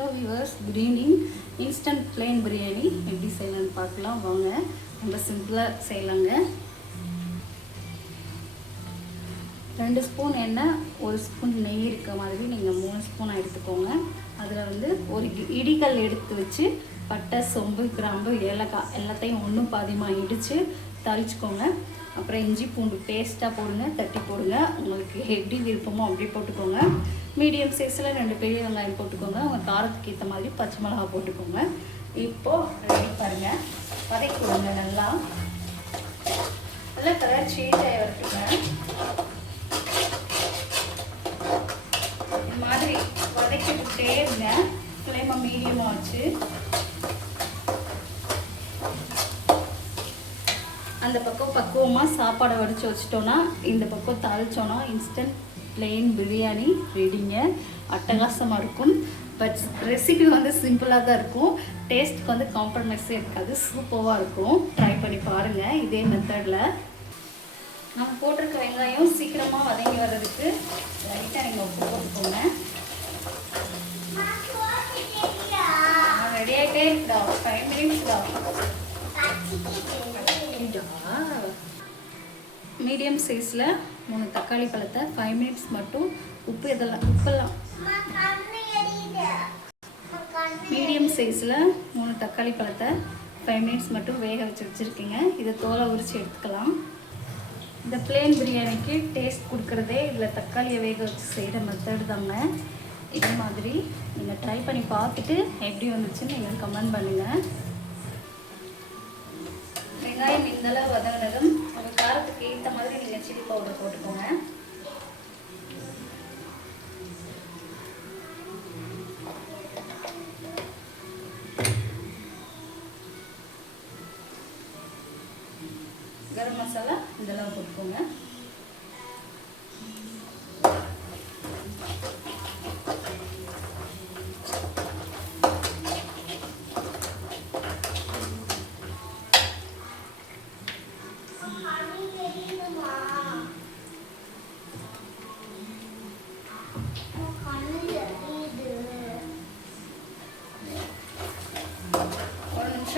Hello viewers, good evening. Instant plain biryani எப்படி செய்யலான்னு பார்க்கலாம் வாங்க. ரொம்ப சிம்பிளாக செய்யலாங்க. 2 ஸ்பூன் எண்ணெய், 1 ஸ்பூன் நெய் இருக்க மாதிரி நீங்கள் 3 ஸ்பூனாக எடுத்துக்கோங்க. அதில் ஒரு இடிகல் எடுத்து வச்சு பட்டை, சோம்பு, கிராம்பு, ஏலக்காய் எல்லாத்தையும் ஒன்றும் பாதியமாக இடித்து தாளிச்சுக்கோங்க. அப்புறம் இஞ்சி பூண்டு பேஸ்ட்டாக போடுங்க, தட்டி போடுங்க. உங்களுக்கு எப்படி விருப்பமோ அப்படி போட்டுக்கோங்க. மீடியம் சைஸில் 2 பெரிய வெங்காயம் போட்டுக்கோங்க. உங்கள் காரத்துக்கு ஏற்ற மாதிரி பச்சை மிளகா போட்டுக்கோங்க. இப்போது ரெடி பாருங்கள், வதக்கி கொடுங்க. நல்லா கலர் சேஞ்ச் ஆகி வரட்டுங்க. இந்த மாதிரி வதக்கிட்டே இருங்க. ஃப்ளேமை மீடியமாக வச்சு அந்த பக்கம் பக்குவமாக சாப்பாடை வடித்து வச்சிட்டோன்னா இந்த பக்கம் தாளித்தோன்னா இன்ஸ்டன்ட் பிளெயின் பிரியாணி ரெடிங்க. அட்டகாசமாக இருக்கும். பட் ரெசிபி சிம்பிளாக தான் இருக்கும். டேஸ்ட்டுக்கு காம்ப்ரமைஸே இருக்காது. சூப்பராக இருக்கும். ட்ரை பண்ணி பாருங்கள் இதே மெத்தடில். நம்ம போட்டிருக்க வெங்காயம் சீக்கிரமாக வதங்கி வர்றதுக்கு லைட்டாக நீங்கள் உப்பு போட்டுக்கோங்க. ரெடி ஆகிட்டே இருக்கா, 5 மினிட்ஸ் தான். மீடியம் சைஸில் 3 தக்காளி பழத்தை 5 மினிட்ஸ் மட்டும் உப்பெல்லாம் மீடியம் சைஸில் 3 தக்காளி பழத்தை 5 மினிட்ஸ் மட்டும் வேக வச்சுருக்கீங்க. இதை தோலை உரித்து எடுத்துக்கலாம். இந்த பிளெயின் பிரியாணிக்கு டேஸ்ட் கொடுக்குறதே இதில் தக்காளியை வேக வச்சு செய்கிற மெத்தடு தாங்க. இதே மாதிரி நீங்கள் ட்ரை பண்ணி பார்த்துட்டு எப்படி வந்துச்சுன்னு நீங்கள் கமெண்ட் பண்ணுங்கள். வெங்காயம் இந்தளவு வதங்கினதும் உங்கள் காரத்துக்கு ஏற்ற மாதிரி நீங்கள் சில்லி பவுடர் போட்டுக்கோங்க. கரம் மசாலா இதெல்லாம் போட்டுக்கோங்க.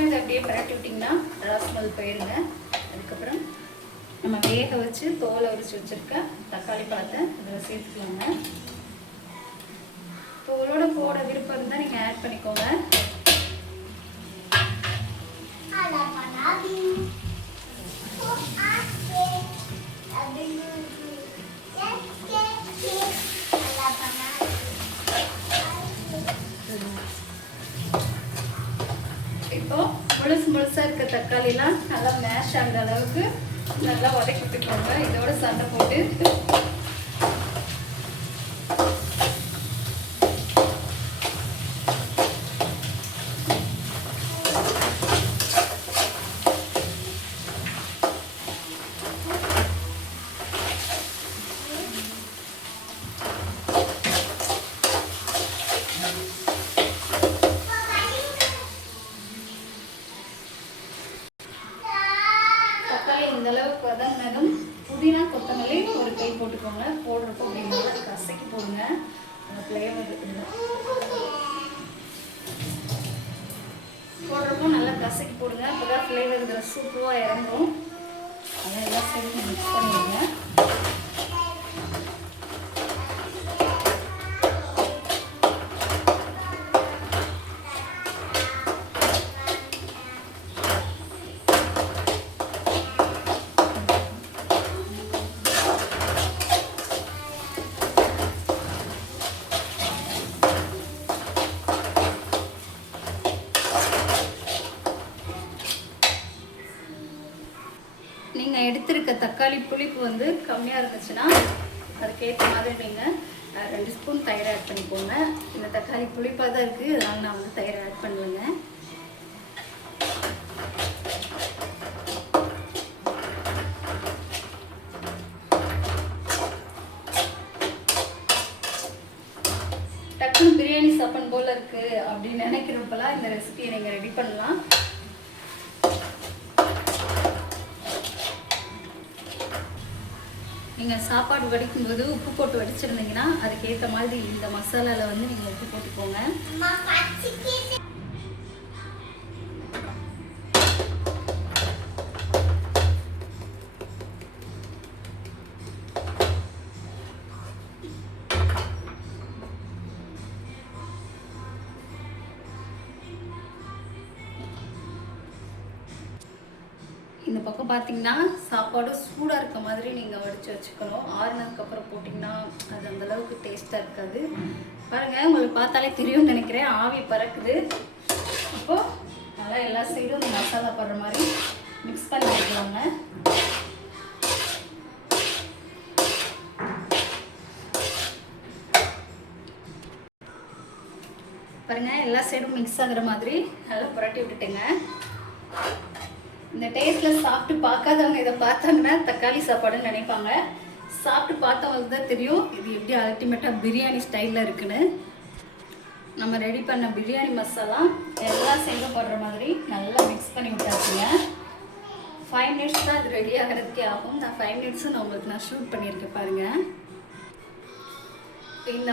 இதை அப்படியே பரட்டி விட்டிங்கன்னா ரசமல் போயிடுங்க. அதுக்கப்புறம் நம்ம வேக வச்சு தோலை உரிச்சு வச்சுருக்க தக்காளி பழத்தை அதில் சேர்த்துக்கலாங்க. தோலோட போட விருப்பம் இருந்தால் நீங்கள் ஆட் பண்ணிக்கோங்க. இப்போ முழுசாக இருக்க தக்காளிலாம் நல்லா மேஷ் ஆகிற அளவுக்கு நல்லா வதக்கி விட்டுக்கோங்க. இதோட சண்டை போட்டு இந்தளவுக்கு வதங்கினதும் புதினா, கொத்தமல்லி 1 கை போட்டுக்கோங்க. போடுறப்போ அப்படின்னா கசக்கி போடுங்க. அந்த ஃப்ளேவர் போடுறப்போ நல்லா கசக்கி போடுங்க. அப்போ தான் ஃப்ளேவர் இதில் சூப்பராக இறங்கும். அதெல்லாம் சேர்த்து மிக்ஸ் பண்ணிடுங்க. நீங்கள் எடுத்திருக்க தக்காளி புளிப்பு கம்மியாக இருந்துச்சுன்னா அதுக்கேற்ற மாதிரி நீங்கள் 2 ஸ்பூன் தயிர் ஆட் பண்ணிக்கோங்க. இந்த தக்காளி புளிப்பாக தான் இருக்குது, அதனால் நான் தயிர் ஆட் பண்ணுவேங்க. டக்குன்னு பிரியாணி சாப்பிடும் போல் இருக்குது அப்படின்னு நினைக்கிறப்பெல்லாம் இந்த ரெசிபியை நீங்கள் ரெடி பண்ணலாம். நீங்கள் சாப்பாடு வடிக்கும்போது உப்பு போட்டு வடிச்சிருந்தீங்கன்னா அதுக்கேற்ற மாதிரி இந்த மசாலாவில் வந்து நீங்கள் உப்பு போட்டுக்கோங்க. இந்த பக்கம் பார்த்தீங்கன்னா சாப்பாடு சூடாக இருக்க மாதிரி நீங்கள் வடித்து வச்சுக்கணும். ஆறுனதுக்கப்புறம் போட்டிங்கன்னா அது அந்தளவுக்கு டேஸ்ட்டாக இருக்காது. பாருங்கள், உங்களுக்கு பார்த்தாலே தெரியும்னு நினைக்கிறேன், ஆவி பறக்குது. இப்போது நல்லா எல்லா சைடும் இந்த மசாலா படுற மாதிரி மிக்ஸ் பண்ணி வைக்கலாங்க. பாருங்கள், எல்லா சைடும் மிக்ஸ் ஆகுற மாதிரி நல்லா புரட்டி விட்டுட்டுங்க. இந்த டேஸ்ட்டில் சாப்பிட்டு பார்க்காதவங்க இதை பார்த்தாங்கன்னா தக்காளி சாப்பாடுன்னு நினைப்பாங்க. சாப்பிட்டு பார்த்தவங்களுக்கு தான் தெரியும் இது எப்படி அல்டிமேட்டாக பிரியாணி ஸ்டைலில் இருக்குன்னு. நம்ம ரெடி பண்ண பிரியாணி மசாலா எல்லாம் சேர்ந்து போடுற மாதிரி நல்லா மிக்ஸ் பண்ணி விட்டாச்சுங்க. 5 மினிட்ஸ் தான் அது ரெடி ஆகிறதுக்கே ஆகும். நான் 5 மினிட்ஸும் நான் ஷூட் பண்ணியிருக்கேன் பாருங்கள். இந்த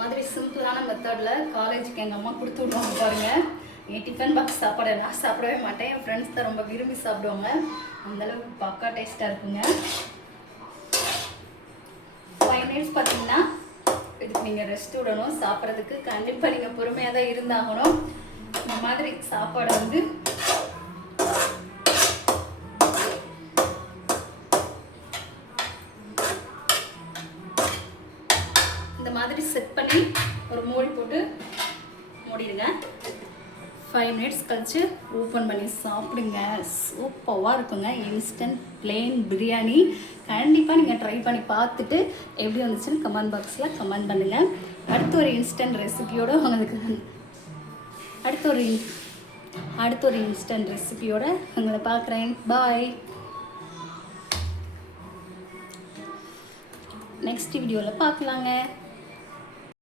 மாதிரி சிம்பிளான மெத்தடில் காலேஜுக்கு எங்கள் அம்மா கொடுத்து விடுவாங்க பாருங்கள். என் டிஃபன் பாக்ஸ் சாப்பாடை நான் சாப்பிடவே மாட்டேன், என் ஃப்ரெண்ட்ஸ் தான் ரொம்ப விரும்பி சாப்பிடுவாங்க. அந்தளவுக்கு பக்கா டேஸ்ட்டாக இருக்குங்க. 5 மினிட்ஸ் பார்த்தீங்கன்னா இதுக்கு நீங்கள் ரெஸ்ட் விடணும். சாப்பிட்றதுக்கு கண்டிப்பாக நீங்கள் பொறுமையாக தான் இருந்தாகணும். இந்த மாதிரி சாப்பாடை வந்து இந்த மாதிரி செட் பண்ணி ஒரு மூடி போட்டு மூடிடுங்க. 5 மினிட்ஸ் கழிச்சு ஓப்பன் பண்ணி சாப்பிடுங்க. சூப்பராக இருக்குங்க. Instant plain biryani. கண்டிப்பாக நீங்கள் ட்ரை பண்ணி பார்த்துட்டு எப்படி வந்துச்சுன்னு கமெண்ட் பாக்ஸில் கமெண்ட் பண்ணுங்கள். அடுத்த ஒரு இன்ஸ்டன்ட் ரெசிபியோடு உங்களுக்கு அடுத்த ஒரு இன்ஸ்டன்ட் ரெசிபியோடு உங்களை பார்க்குறேன். பாய். நெக்ஸ்ட் வீடியோவில் பார்க்கலாங்க.